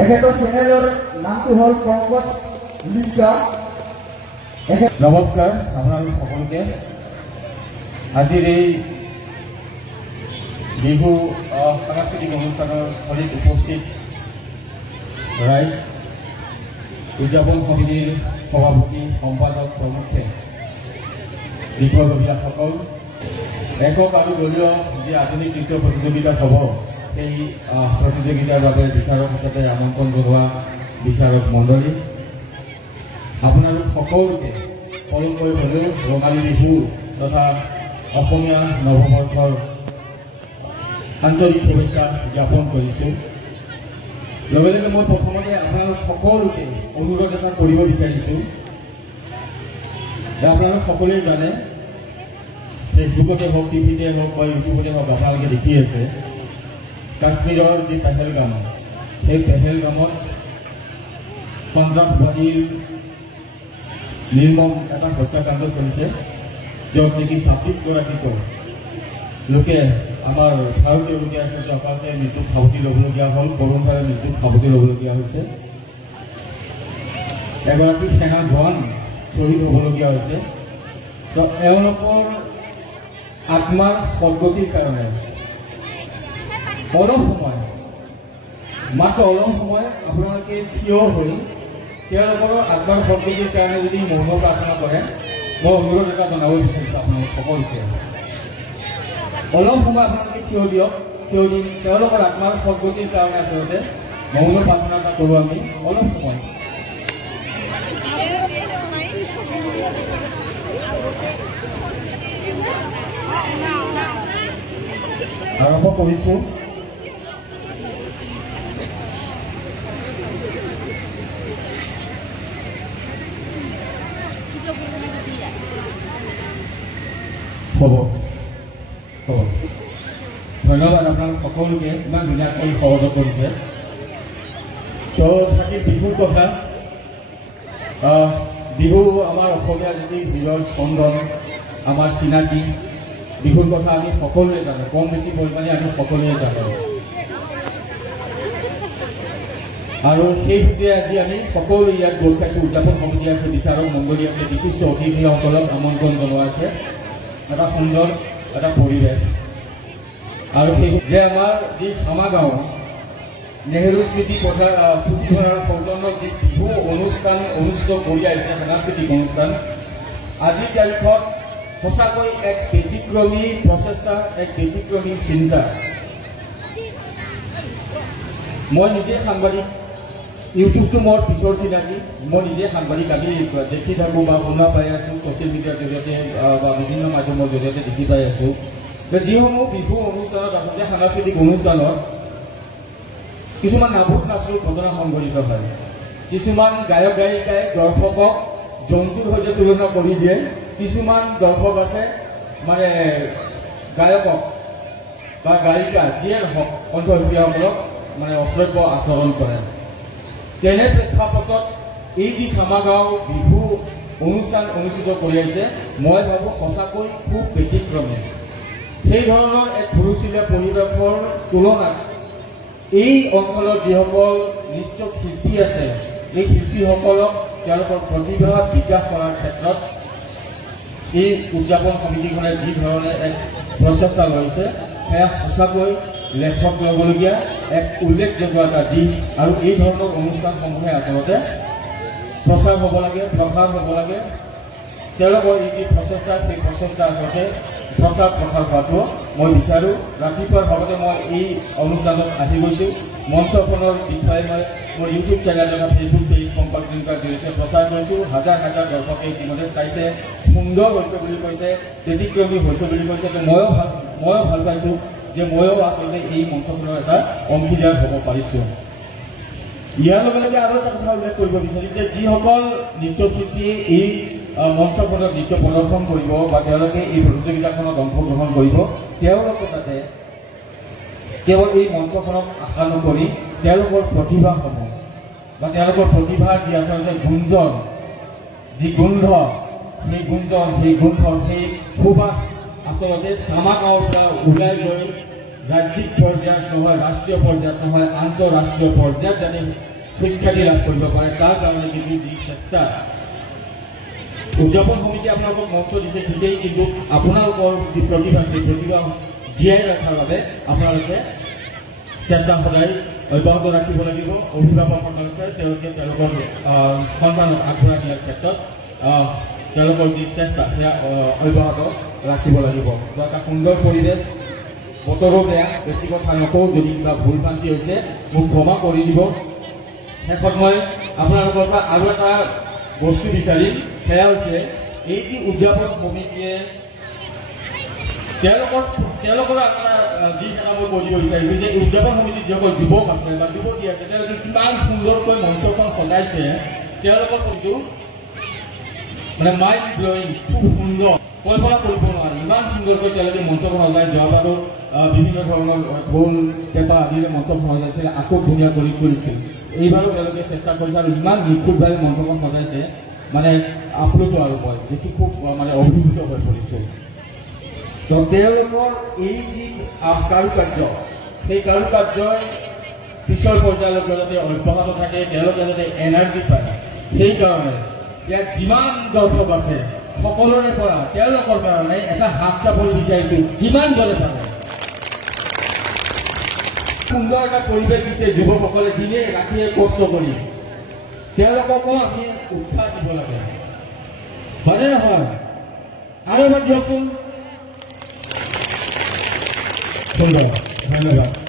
এখেতৰ চেনেলৰ নামটো হ'ল পংকজ লিকা। নমস্কাৰ আপোনালোক সকলোকে। আজিৰ এই বিহু সাংস্কৃতিক অনুষ্ঠানৰ স্থলীত উপস্থিত ৰাইজ, উদযাপন সমিতিৰ সভাপতি, সম্পাদক প্ৰমুখে, নৃত্যৰবীয়াসকল, একক আৰু দলীয় যি আধুনিক নৃত্য প্ৰতিযোগিতা হ'ব, এই প্ৰতিযোগিতাৰ বাবে বিচাৰক হিচাপে আমন্ত্ৰণ জনোৱা বিচাৰক মণ্ডলী, আপোনালোক সকলোকে পলমকৈ হ'লেও ৰঙালী বিহু তথা অসমীয়া নৱবৰ্ষৰ আন্তৰিক শুভেচ্ছা জ্ঞাপন কৰিছোঁ। লগে লগে মই প্ৰথমতে আপোনালোক সকলোকে অনুৰোধ এটা কৰিব বিচাৰিছোঁ। আপোনালোক সকলোৱে জানে, ফেচবুকতে হওক, টিভিতে হওক বা ইউটিউবতে হওক, আপোনালোকে দেখি আছে কাশ্মীৰৰ যি পেহেলগাম, সেই পেহেলগামত সন্ত্ৰাসবাদীৰ নিৰ্মম এটা হত্যাকাণ্ড চলিছে, য'ত নেকি 26গৰাকীকৈ লোকে, আমাৰ ভাৰতীয় লোকে আছে, তেওঁলোকে মৃত্যুক সাৱটি ল'বলগীয়া হ'ল, কৰোণভাৱে মৃত্যুক সাৱটি ল'বলগীয়া হৈছে। এগৰাকী সেনা জোৱান শ্বহীদ হ'বলগীয়া হৈছে। তো এওঁলোকৰ আত্মাৰ সদ্গতিৰ কাৰণে অলপ সময়, মাত্ৰ অলপ সময় আপোনালোকে থিয় হৈ তেওঁলোকৰ আত্মাৰ সদ্গতিৰ কাৰণে যদি মৌন প্ৰাৰ্থনা কৰে, মই অনুৰোধ এটা জনাব বিচাৰিছোঁ আপোনালোক সকলোকে। অলপ সময় আপোনালোকে থিয় দিয়ক, থিয় দি তেওঁলোকৰ আত্মাৰ সদ্গতিৰ কাৰণে আচলতে মৌন প্ৰাৰ্থনা এটা কৰোঁ আমি অলপ সময়। আৰম্ভ কৰিছোঁ। হ'ব হ'ব, ধন্যবাদ আপোনালোক সকলোকে ইমান ধুনীয়াকৈ সহযোগ কৰিছে। তো চাগে বিহুৰ কথা, বিহু আমাৰ অসমীয়া জাতিৰ হৃদয়ৰ স্পন্দন, আমাৰ চিনাকি। বিহুৰ কথা আমি সকলোৱে জানো, কম বেছি পৰিমাণে আমি সকলোৱে জানো। আৰু সেই সূত্ৰে আজি আমি সকলো ইয়াত গোট খাইছোঁ। উদযাপন সমিতি আছে, বিচাৰক মণ্ডলী আছে, বিশিষ্ট অতিথিসকলক আমন্ত্ৰণ জনোৱা আছে। এটা সুন্দৰ এটা পৰিৱেশ। আৰু সেই যে আমাৰ যি চামাগাঁও নেহেৰু স্মৃতি পুথিভঁৰালৰ সৌজন্যত যি বিহু অনুষ্ঠান অনুষ্ঠিত কৰি আহিছে, সাংস্কৃতিক অনুষ্ঠান, আজিৰ তাৰিখত সঁচাকৈ এক ব্যতিক্ৰমী প্ৰচেষ্টা, এক ব্যতিক্ৰমী চিন্তা। মই নিজে সাংবাদিক, ইউটিউবটো মোৰ পিছৰ চিনাকি, মই নিজে সাংবাদিক। আমি দেখি থাকোঁ বা শুনা পাই আছোঁ, ছ'চিয়েল মিডিয়াৰ জৰিয়তে বা বিভিন্ন মাধ্যমৰ জৰিয়তে দেখি পাই আছোঁ যে যিসমূহ বিহু অনুষ্ঠানত, আচলতে সাংস্কৃতিক অনুষ্ঠানত কিছুমান নাভূত নাচৰ ঘটনা সংঘটিত হয়। কিছুমান গায়ক গায়িকাই দৰ্শকক জন্তুৰ সৈতে তুলনা কৰি দিয়ে। কিছুমান দৰ্শক আছে, মানে গায়কক বা গায়িকা যিয়ে হওক, কণ্ঠশিল্পীসকলক মানে অশ্ৰব্য আচৰণ কৰে। তেনে প্ৰেক্ষাপটত এই যি চামাগাঁও বিহু অনুষ্ঠান অনুষ্ঠিত কৰি আহিছে, মই ভাবোঁ সঁচাকৈ খুব ব্যতিক্ৰমী। সেই ধৰণৰ এক হুলস্থুলীয়া পৰিৱেশৰ তুলনাত এই অঞ্চলৰ যিসকল নৃত্য শিল্পী আছে, এই শিল্পীসকলক তেওঁলোকৰ প্ৰতিভা বিকাশ কৰাৰ ক্ষেত্ৰত এই উদযাপন সমিতিখনে যি ধৰণে এক প্ৰচেষ্টা লৈছে, সেয়া সঁচাকৈ লেখত ল'বলগীয়া এক উল্লেখযোগ্য এটা দিশ। আৰু এই ধৰণৰ অনুষ্ঠানসমূহে আচলতে প্ৰচাৰ হ'ব লাগে, প্ৰসাৰ হ'ব লাগে। তেওঁলোকৰ এই যি প্ৰচেষ্টা, সেই প্ৰচেষ্টা আচলতে প্ৰচাৰ প্ৰসাৰ হোৱাটো মই বিচাৰোঁ। ৰাতিপুৱাৰ ভাগতে মই এই অনুষ্ঠানত আহি গৈছোঁ। মঞ্চখনৰ বিষয়ে মই মোৰ ইউটিউব চেনেল তথা ফেচবুক পেজ সম্পৰ্ক লিংকৰ জৰিয়তে প্ৰচাৰ কৰিছোঁ। হাজাৰ হাজাৰ দৰ্শকে ইতিমধ্যে চাইছে, সুন্দৰ হৈছে বুলি কৈছে, ব্যতিক্ৰমী হৈছে বুলি কৈছে। তো ময়ো ভাল পাইছোঁ যে ময়ো আচলতে এই মঞ্চখনৰ এটা অংশীদাৰ হ'ব পাৰিছোঁ। ইয়াৰ লগে লগে আৰু এটা কথা উল্লেখ কৰিব বিচাৰিম যে যিসকল নৃত্যশিল্পীয়ে এই মঞ্চখনত নৃত্য প্ৰদৰ্শন কৰিব বা তেওঁলোকে এই প্ৰতিযোগিতাখনত অংশগ্ৰহণ কৰিব, তেওঁলোকে তাতে কেৱল এই মঞ্চখনক আশা নকৰি তেওঁলোকৰ প্ৰতিভাসমূহ বা তেওঁলোকৰ প্ৰতিভাৰ যি আচলতে গুঞ্জন, যি গোন্ধ, সেই গুঞ্জন, সেই গোন্ধ, সেই সুবাস আচলতে চামাগাঁৱৰ পৰা ওলাই গৈ ৰাজ্যিক পৰ্যায়ত নহয়, ৰাষ্ট্ৰীয় পৰ্যায়ত নহয়, আন্তঃৰাষ্ট্ৰীয় পৰ্যায়ত যাতে সুখ্যাতি লাভ কৰিব পাৰে, তাৰ কাৰণে কিন্তু যি চেষ্টা উদযাপন সমিতিয়ে আপোনালোকক মঞ্চ দিছে ঠিকেই, কিন্তু আপোনালোকৰ যি প্ৰতিভা জীয়াই ৰখাৰ বাবে আপোনালোকে চেষ্টা সদায় অব্যাহত ৰাখিব লাগিব। অভিভাৱকসকল আছে, তেওঁলোকে তেওঁলোকৰ সন্তানক আগবঢ়াই দিয়াৰ ক্ষেত্ৰত তেওঁলোকৰ যি চেষ্টা সেয়া অব্যাহত ৰাখিব লাগিব। এটা সুন্দৰ পৰিৱেশ, বতৰো বেয়া, বেছি কথা নকওঁ, যদি কিবা ভুল ভ্ৰান্তি হৈছে মোক ক্ষমা কৰি দিব। শেষত মই আপোনালোকৰ পৰা আৰু এটা বস্তু বিচাৰিম, সেয়া হৈছে এই যি উদযাপন সমিতিয়ে তেওঁলোকৰ এটা দিশ এটা মই কৰিব বিচাৰিছোঁ যে উদযাপন সমিতিত যিসকল যুৱক আছে বা যুৱতী আছে তেওঁলোকে কিমান সুন্দৰকৈ মঞ্চখন সজাইছে, তেওঁলোকৰ কিন্তু মানে মাইণ্ড ব্লয়িং, খুব সুন্দৰ, কল্পনা কৰিব নোৱাৰি ইমান সুন্দৰকৈ তেওঁলোকে মঞ্চখন সজাই। যোৱাবাৰো বিভিন্ন ধৰণৰ ঢোল পেঁপা আদিৰে মঞ্চখন সজাইছিল, আকৌ ধুনীয়া কৰি তুলিছিল। এইবাৰো তেওঁলোকে চেষ্টা কৰিছে আৰু ইমান নিখুঁতভাৱে মঞ্চখন সজাইছে, মানে আপোনালোকে আৰু মই দেখি খুব মানে অভিভূত হৈ পৰিছোঁ। তো তেওঁলোকৰ এই যি কাৰুকাৰ্য, সেই কাৰুকাৰ্যই পিছৰ পৰ্যায়লৈকে যাতে অব্যাহত থাকে, তেওঁলোকে যাতে এনাৰ্জি পায়, সেইকাৰণে ইয়াত যিমান দৰ্শক আছে সকলোৰে পৰা তেওঁলোকৰ কাৰণে এটা হাত চাপৰি বিচাৰিছোঁ, যিমান দৰে পাৰে। সুন্দৰ এটা পৰিৱেশ দিছে যুৱকসকলে দিনে ৰাতিয়ে কষ্ট কৰি, তেওঁলোককো আমি উৎসাহ দিব লাগে, হয়নে নহয়? আৰু এবাৰ দিয়কচোন। সুন্দৰ, ধন্যবাদ।